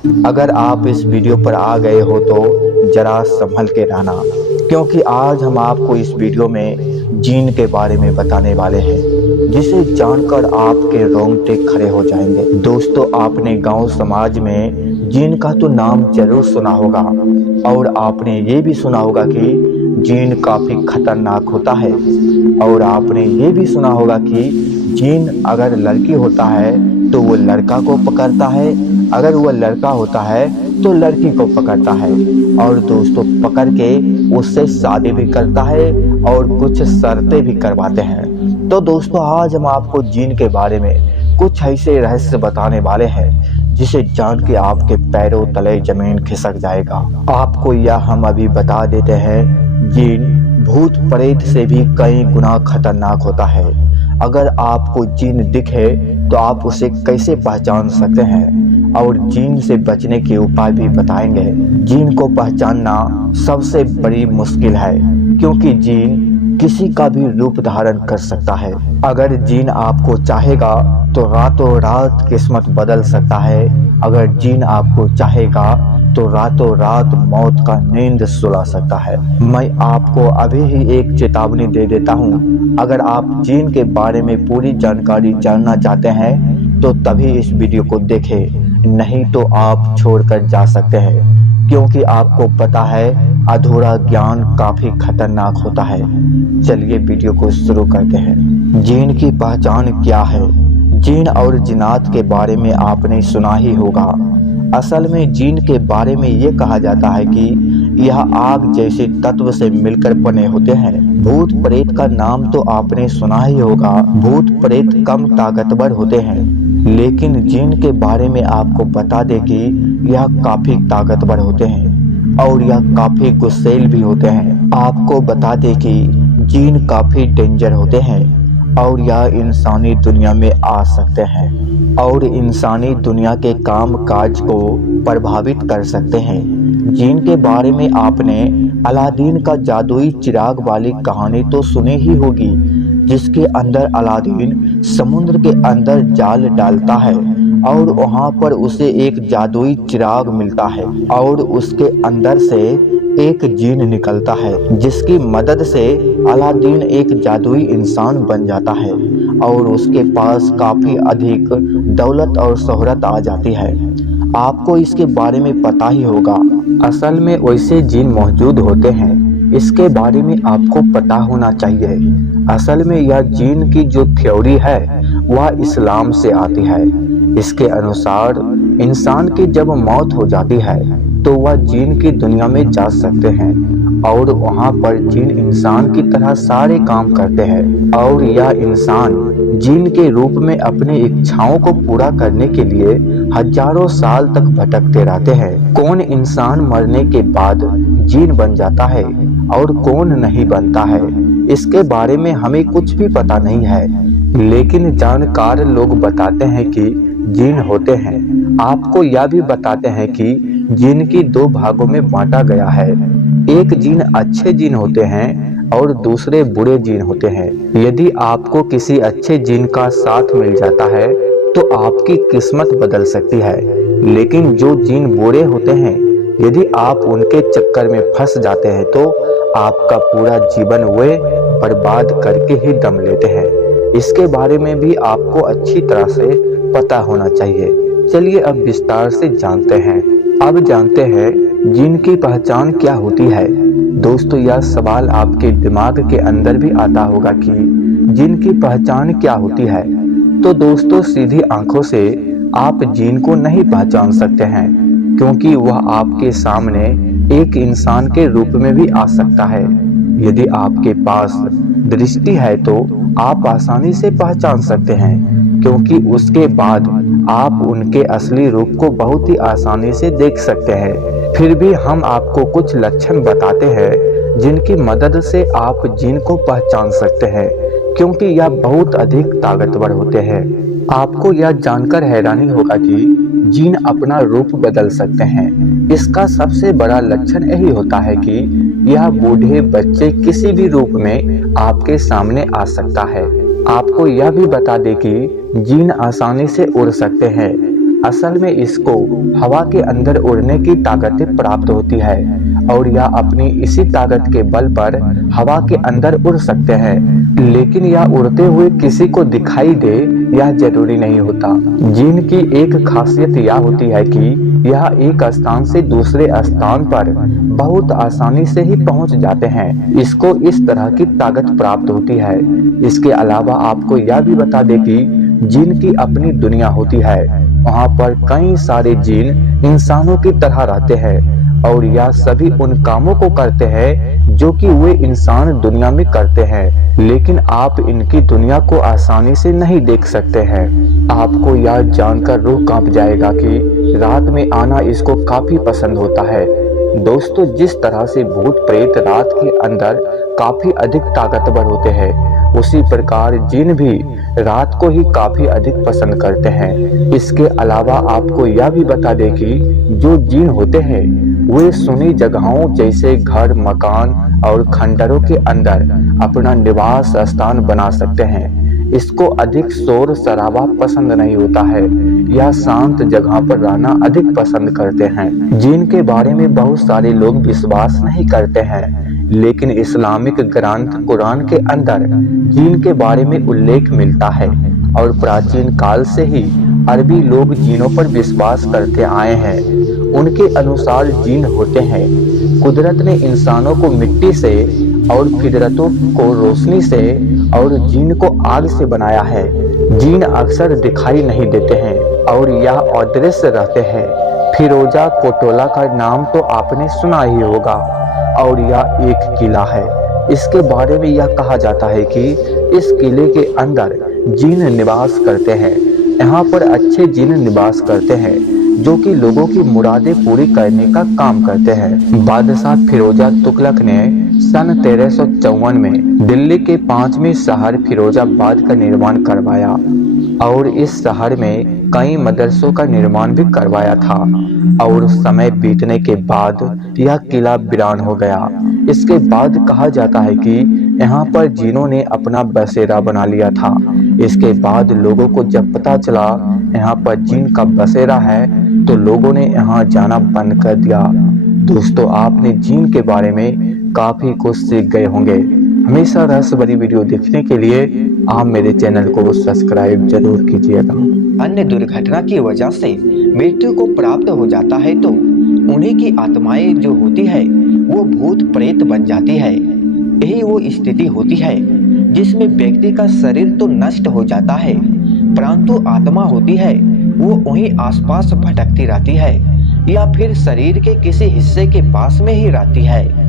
अगर आप इस वीडियो पर आ गए हो तो जरा संभल के रहना, क्योंकि आज हम आपको इस वीडियो में जीन के बारे में बताने वाले हैं, जिसे जानकर आपके रोंगटे खड़े हो जाएंगे। दोस्तों, आपने गांव समाज में जीन का तो नाम जरूर सुना होगा, और आपने ये भी सुना होगा कि जीन काफी खतरनाक होता है, और आपने ये भी सुना होगा कि जीन अगर लड़की होता है तो वो लड़का को पकड़ता है, अगर वो लड़का होता है तो लड़की को पकड़ता है, और दोस्तों पकड़ के उससे शादी भी करता है और कुछ शर्तें भी करवाते हैं। तो दोस्तों, आज हम आपको जीन के बारे में कुछ ऐसे रहस्य बताने वाले हैं जिसे जान के आपके पैरों तले जमीन खिसक जाएगा। आपको यह हम अभी बता देते हैं, जीन भूत प्रेत से भी कई गुना खतरनाक होता है। अगर आपको जीन दिखे तो आप उसे कैसे पहचान सकते हैं, और जीन से बचने के उपाय भी बताएंगे। जीन को पहचानना सबसे बड़ी मुश्किल है, क्योंकि जीन किसी का भी रूप धारण कर सकता है। अगर जीन आपको चाहेगा तो रातों रात किस्मत बदल सकता है। अगर जीन आपको चाहेगा तो रातों रात मौत का नींद सुला सकता है। मैं आपको अभी ही एक चेतावनी दे देता हूँ, अगर आप जीन के बारे में पूरी जानकारी जानना चाहते हैं तो तभी इस वीडियो को देखें, नहीं तो आप छोड़कर जा सकते हैं, क्योंकि आपको पता है अधूरा ज्ञान काफी खतरनाक होता है। चलिए वीडियो को शुरू करते हैं। जीन की पहचान क्या है? जीन और जिन्नात के बारे में आपने सुना ही होगा। असल में जीन के बारे में ये कहा जाता है कि यह आग जैसे तत्व से मिलकर बने होते हैं। भूत प्रेत का नाम तो आपने सुना ही होगा। भूत प्रेत कम ताकतवर होते हैं, लेकिन जीन के बारे में आपको बता दें कि यह काफी ताकतवर होते हैं और यह काफी गुस्सैल भी होते हैं। आपको बता दें कि जीन काफी डेंजर होते हैं और यह इंसानी दुनिया में आ सकते हैं और इंसानी दुनिया के काम काज को प्रभावित कर सकते हैं। जीन के बारे में आपने अलादीन का जादुई चिराग वाली कहानी तो सुनी ही होगी, जिसके अंदर अलादीन समुद्र के अंदर जाल डालता है और वहां पर उसे एक जादुई चिराग मिलता है और उसके अंदर से एक जीन निकलता है, जिसकी मदद से अलादीन एक जादुई इंसान बन जाता है और उसके पास काफी अधिक दौलत और शोहरत आ जाती है। आपको इसके बारे में पता ही होगा। असल में वैसे जीन मौजूद होते हैं, इसके बारे में आपको पता होना चाहिए। असल में यह जीन की जो थ्योरी है वह इस्लाम से आती है। इसके अनुसार इंसान की जब मौत हो जाती है तो वह जीन की दुनिया में जा सकते हैं और वहां पर जीन इंसान की तरह सारे काम करते हैं और यह इंसान जीन के रूप में अपनी इच्छाओं को पूरा करने के लिए हजारों साल तक भटकते रहते हैं। कौन इंसान मरने के बाद जीन बन जाता है और कौन नहीं बनता है, इसके बारे में हमें कुछ भी पता नहीं है, लेकिन जानकार लोग बताते हैं कि जीन होते हैं। आपको यह भी बताते हैं कि जीन की दो भागों में बांटा गया है। एक जीन अच्छे जीन होते हैं और दूसरे बुरे जीन होते हैं। यदि आपको किसी अच्छे जीन का साथ मिल जाता है तो आपकी किस्मत बदल सकती है, लेकिन जो जीन बुरे होते हैं, यदि आप उनके चक्कर में फंस जाते हैं तो आपका पूरा जीवन वे बर्बाद करके ही दम लेते हैं। इसके बारे में भी आपको अच्छी तरह से पता होना चाहिए। चलिए अब विस्तार से जानते हैं। अब जानते हैं जीन की पहचान क्या होती है। दोस्तों, यह सवाल आपके दिमाग के अंदर भी आता होगा कि जीन की पहचान क्या होती है। तो दोस्तों, सीधी आंखों से आप जीन को नहीं पहचान सकते हैं, क्योंकि वह आपके सामने एक इंसान के रूप में भी आ सकता है। यदि आपके पास दृष्टि है तो आप आसानी से पहचान सकते हैं, क्योंकि उसके बाद आप उनके असली रूप को बहुत ही आसानी से देख सकते हैं। फिर भी हम आपको कुछ लक्षण बताते हैं जिनकी मदद से आप जीन को पहचान सकते हैं, क्योंकि यह बहुत अधिक ताकतवर होते हैं। आपको यह जानकर हैरानी होगा कि जीन अपना रूप बदल सकते हैं। इसका सबसे बड़ा लक्षण यही होता है कि यह बूढ़े बच्चे किसी भी रूप में आपके सामने आ सकता है। आपको यह भी बता दें कि जीन आसानी से उड़ सकते हैं। असल में इसको हवा के अंदर उड़ने की ताकत प्राप्त होती है और यह अपनी इसी ताकत के बल पर हवा के अंदर उड़ सकते हैं। लेकिन यह उड़ते हुए किसी को दिखाई दे यह जरूरी नहीं होता। जिन की एक खासियत यह होती है कि यह एक स्थान से दूसरे स्थान पर बहुत आसानी से ही पहुंच जाते हैं। इसको इस तरह की ताकत प्राप्त होती है। इसके अलावा आपको यह भी बता दें कि जिन की अपनी दुनिया होती है, वहाँ पर कई सारे जिन इंसानों की तरह रहते हैं और यह सभी उन कामों को करते हैं जो कि वे इंसान दुनिया में करते हैं, लेकिन आप इनकी दुनिया को आसानी से नहीं देख सकते हैं। आपको यह जानकर रूह कांप जाएगा कि रात में आना इसको काफी पसंद होता है। दोस्तों, जिस तरह से भूत प्रेत रात के अंदर काफी अधिक ताकतवर होते हैं, उसी प्रकार जिन भी रात को ही काफी अधिक पसंद करते हैं। इसके अलावा आपको यह भी बता दें कि जो जिन होते हैं वे सुनी जगहों जैसे घर, मकान और खंडरों के अंदर अपना निवास स्थान बना सकते हैं। इसको अधिक शोर शराबा पसंद नहीं होता है। यह शांत जगह पर रहना अधिक पसंद करते हैं। जिन के बारे में बहुत सारे लोग विश्वास नहीं करते हैं, लेकिन इस्लामिक ग्रंथ कुरान के अंदर जिन के बारे में उल्लेख मिलता है और प्राचीन काल से ही अरबी लोग जिनों पर विश्वास करते आए हैं। उनके अनुसार जिन होते हैं कुदरत ने इंसानों को मिट्टी से और फितरतों को रोशनी से और जिन को आग से बनाया है। जिन अक्सर दिखाई नहीं देते हैं और यह अदृश्य रहते हैं। फिरोजा कोटोला का नाम तो आपने सुना ही होगा और यह एक किला है। इसके बारे में यह कहा जाता है कि इस किले के अंदर जिन निवास करते हैं। यहाँ पर अच्छे जिन निवास करते हैं जो कि लोगों की मुरादें पूरी करने का काम करते हैं। बादशाह फिरोजा तुगलक ने सन 1354 में दिल्ली के 5वें शहर फिरोजाबाद का निर्माण करवाया और इस शहर में कई मदरसों का निर्माण भी करवाया था और समय बीतने के बाद यह किला वीरान हो गया। इसके बाद कहा जाता है कि यहाँ पर जिनों ने अपना बसेरा बना लिया था। इसके बाद लोगों को जब पता चला यहाँ पर जिन का बसेरा है तो लोगों ने यहाँ जाना बंद कर दिया। दोस्तों, आपने जिन के बारे में काफी कुछ सीख गए होंगे। हमेशा रहस्य भरी वीडियो देखने के लिए आप मेरे चैनल को सब्सक्राइब जरूर कीजिएगा। अन्य दुर्घटना की वजह से मृत्यु को प्राप्त हो जाता है तो उन्हीं की आत्माएं जो होती है वो भूत प्रेत बन जाती है। यही वो स्थिति होती है जिसमें व्यक्ति का शरीर तो नष्ट हो जाता है, परंतु आत्मा होती है वो वहीं आसपास भटकती रहती है या फिर शरीर के किसी हिस्से के पास में ही रहती है।